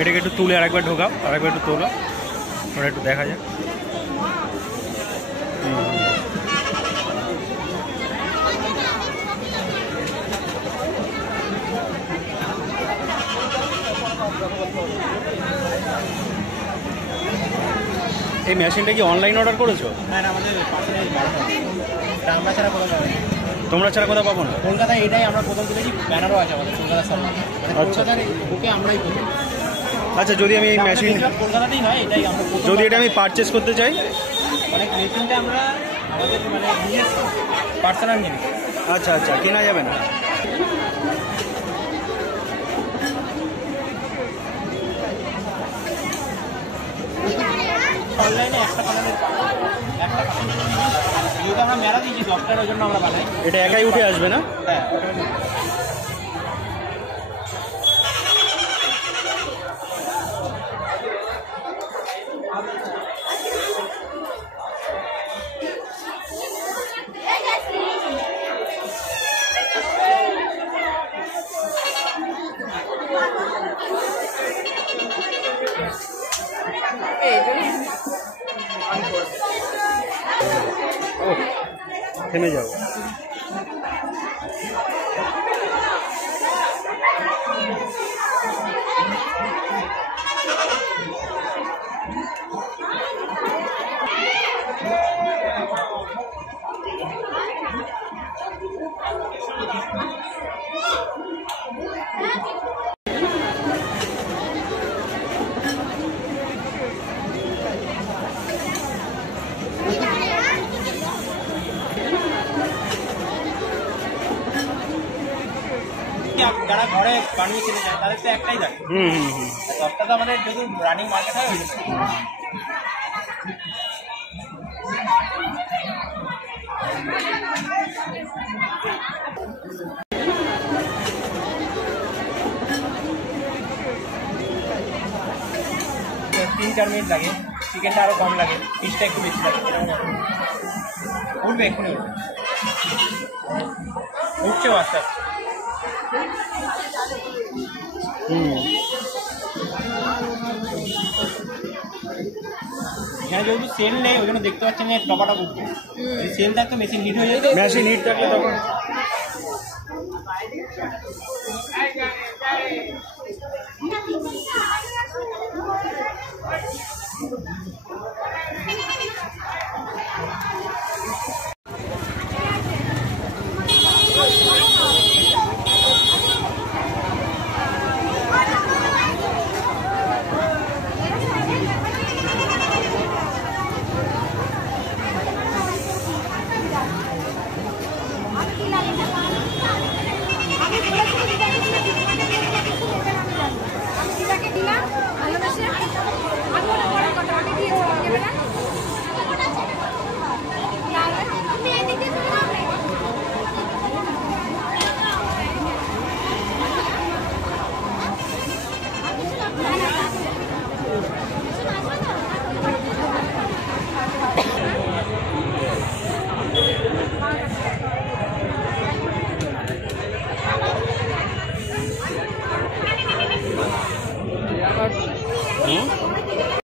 এটাকে একটু তুলে আরেকবার ঢোকাও, আরেকবার একটু তোলো, ওটা একটু দেখা যাক। এই মেশিনটা কি অনলাইন অর্ডার করেছো? না না, আমাদের আমরা ছাড়া কোথাও পাবো না। তোমরা ছাড়া কোথাও পাবো না? কলকাতায় এটাই আমরা প্রথম তুলেছি, ব্যানারও আছে আমাদের কলকাতার সামনে। কলকাতার বুকে আমরাই করি। আচ্ছা, যদি আমি এই মেশিন কলকাতাতেই হয়, এটাই আমরা যদি এটা আমি পারচেস করতে চাই? অনেক মেশিনটা আমরা আমাদের মানে নিজের পার্সোনাল জিনিস। আচ্ছা আচ্ছা, কেনা যাবে না? অনলাইনে একটা কালারের একটা যেহেতু আমরা মেলা দিয়েছি সফটওয়্যার, ওই জন্য আমরা বানাই। এটা একাই উঠে আসবে না? হ্যাঁ, থেমে যাও। যারা ঘরে বানিয়ে কিনে যায় তাদের তো একটাই থাকে। সবটা তো আমাদের যদি রানিং মার্কেট হয়, ওই জন্য 3-4 মিনিট লাগে। চিকেনটা আরও কম লাগে, পিসটা একটু বেশি লাগে। উঠবে, এক্ষুনি উঠবে, উঠছেও আস্তে আস্তে। এখানে যেহেতু সেল নেই, ওই জন্য দেখতে পাচ্ছেন যে টপাটা উঠবে। সেল থাকতো মেশিন হিট হয়ে যেত। মেশিন হিট থাকলে তখন